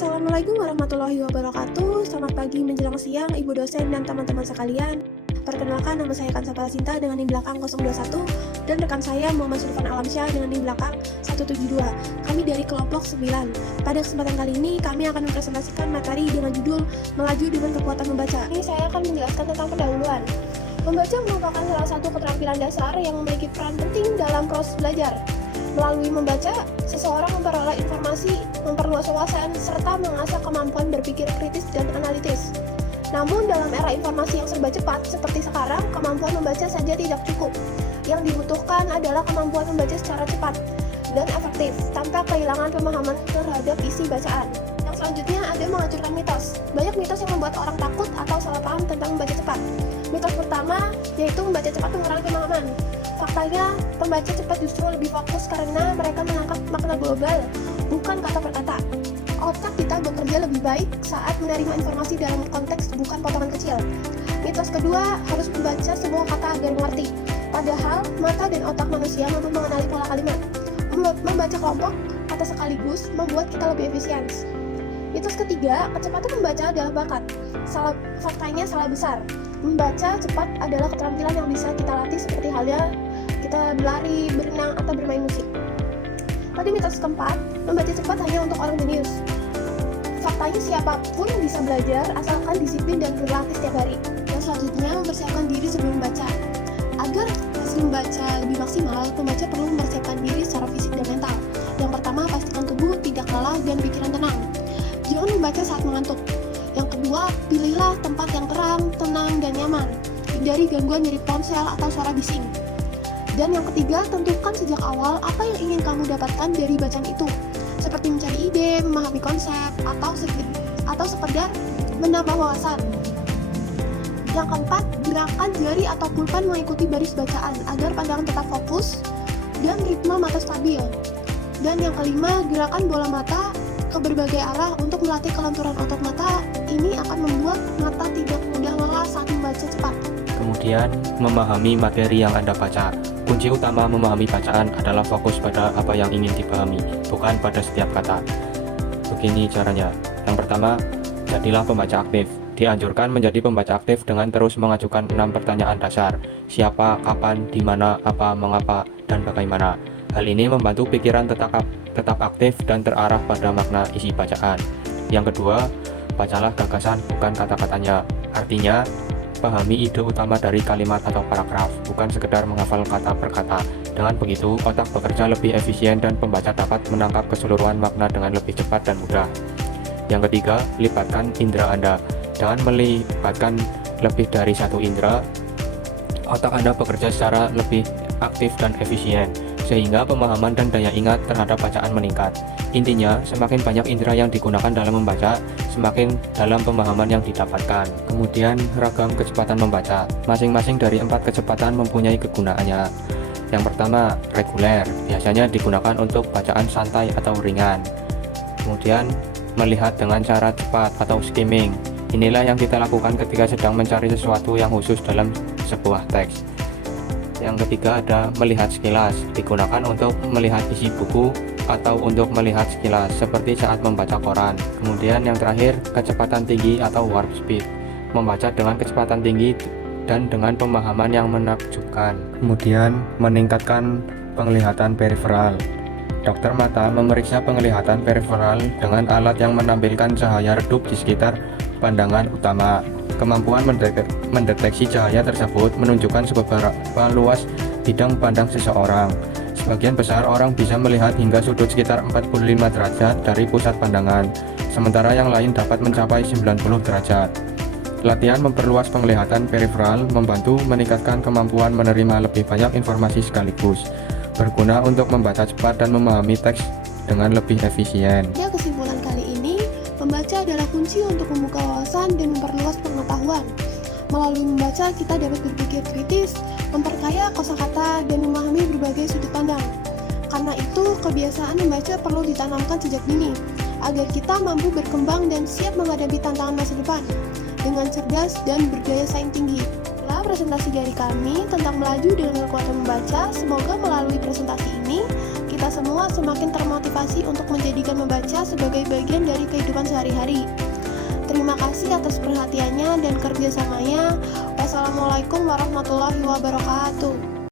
Assalamualaikum warahmatullahi wabarakatuh. Selamat pagi menjelang siang Ibu dosen dan teman-teman sekalian. Perkenalkan, nama saya Kansa Sinta dengan NIM belakang 021 dan rekan saya Muhammad Sulfan Alamsyah dengan NIM belakang 172. Kami dari kelompok 9. Pada kesempatan kali ini kami akan mempresentasikan materi dengan judul Melaju dengan Kekuatan Membaca. Ini saya akan menjelaskan tentang pendahuluan. Membaca merupakan salah satu keterampilan dasar yang memiliki peran penting dalam proses belajar. Melalui membaca, seseorang memperoleh informasi, memperluas wawasan, serta mengasah kemampuan berpikir kritis dan analitis. Namun, dalam era informasi yang serba cepat seperti sekarang, kemampuan membaca saja tidak cukup. Yang dibutuhkan adalah kemampuan membaca secara cepat dan efektif, tanpa kehilangan pemahaman terhadap isi bacaan. Yang selanjutnya ada menghancurkan mitos. Banyak mitos yang membuat orang takut atau salah paham tentang membaca cepat. Mitos pertama, yaitu membaca cepat mengurangi pemahaman. Faktanya, pembaca cepat justru lebih fokus karena mereka menangkap makna global, bukan kata per kata. Otak kita bekerja lebih baik saat menerima informasi dalam konteks, bukan potongan kecil. Mitos kedua, harus membaca sebuah kata agar mengerti. Padahal, mata dan otak manusia mampu mengenali pola kalimat. Membaca kelompok kata sekaligus membuat kita lebih efisien. Mitos ketiga, kecepatan membaca adalah bakat. Faktanya salah besar. Membaca cepat adalah keterampilan yang bisa kita latih seperti halnya kita berlari, berenang, atau bermain musik. Pada mitos keempat, membaca cepat hanya untuk orang jenius. Faktanya siapapun bisa belajar asalkan disiplin dan berlatih setiap hari. Yang selanjutnya, mempersiapkan diri sebelum membaca. Agar hasil membaca lebih maksimal, pembaca perlu mempersiapkan diri secara fisik dan mental. Yang pertama, pastikan tubuh tidak lelah dan pikiran tenang. Jangan membaca saat mengantuk. Yang kedua, pilihlah tempat yang terang, tenang, dan nyaman. Hindari gangguan dari ponsel atau suara bising. Dan yang ketiga, tentukan sejak awal apa yang ingin kamu dapatkan dari bacaan itu, seperti mencari ide, memahami konsep, atau sekedar menambah wawasan. Yang keempat, gerakan jari atau pulpen mengikuti baris bacaan agar pandangan tetap fokus dan ritme mata stabil. Dan yang kelima, gerakan bola mata ke berbagai arah untuk melatih kelenturan otot mata. Ini akan membuat mata tidak mudah lelah saat membaca cepat. Kemudian, memahami materi yang Anda baca. Kunci utama memahami bacaan adalah fokus pada apa yang ingin dipahami, bukan pada setiap kata. Begini caranya. Yang pertama, jadilah pembaca aktif. Dianjurkan menjadi pembaca aktif dengan terus mengajukan 6 pertanyaan dasar. Siapa, kapan, di mana, apa, mengapa, dan bagaimana. Hal ini membantu pikiran tetap aktif dan terarah pada makna isi bacaan. Yang kedua, bacalah gagasan bukan kata-katanya. Artinya, pahami ide utama dari kalimat atau paragraf, bukan sekedar menghafal kata per kata. Dengan begitu, otak bekerja lebih efisien dan pembaca dapat menangkap keseluruhan makna dengan lebih cepat dan mudah. Yang ketiga, libatkan indera Anda. Dengan melibatkan lebih dari satu indera, otak Anda bekerja secara lebih aktif dan efisien, sehingga pemahaman dan daya ingat terhadap bacaan meningkat. Intinya, semakin banyak indera yang digunakan dalam membaca, semakin dalam pemahaman yang didapatkan. Kemudian, ragam kecepatan membaca. Masing-masing dari 4 kecepatan mempunyai kegunaannya. Yang pertama, reguler, biasanya digunakan untuk bacaan santai atau ringan. Kemudian, melihat dengan cara cepat atau skimming. Inilah yang kita lakukan ketika sedang mencari sesuatu yang khusus dalam sebuah teks. Yang ketiga ada melihat sekilas, digunakan untuk melihat isi buku atau untuk melihat sekilas, seperti saat membaca koran. Kemudian yang terakhir, kecepatan tinggi atau warp speed, membaca dengan kecepatan tinggi dan dengan pemahaman yang menakjubkan. Kemudian meningkatkan penglihatan periferal. Dokter mata memeriksa penglihatan periferal dengan alat yang menampilkan cahaya redup di sekitar pandangan utama. Kemampuan mendeteksi cahaya tersebut menunjukkan seberapa luas bidang pandang seseorang. Sebagian besar orang bisa melihat hingga sudut sekitar 45 derajat dari pusat pandangan, sementara yang lain dapat mencapai 90 derajat. Latihan memperluas penglihatan periferal membantu meningkatkan kemampuan menerima lebih banyak informasi sekaligus, berguna untuk membaca cepat dan memahami teks dengan lebih efisien. Ya, kesimpulan kali ini, membaca adalah kunci untuk membuka wawasan dan memperluas pengetahuan. Melalui membaca, kita dapat berpikir kritis, memperkaya kosakata, dan memahami berbagai sudut pandang. Karena itu, kebiasaan membaca perlu ditanamkan sejak dini, agar kita mampu berkembang dan siap menghadapi tantangan masa depan dengan cerdas dan berdaya saing tinggi. Itulah presentasi dari kami tentang melaju dengan kekuatan membaca. Semoga melalui presentasi ini, kita semua semakin termotivasi untuk menjadikan membaca sebagai bagian dari kehidupan sehari-hari. Terima kasih atas perhatiannya dan kerjasamanya. Wassalamualaikum warahmatullahi wabarakatuh.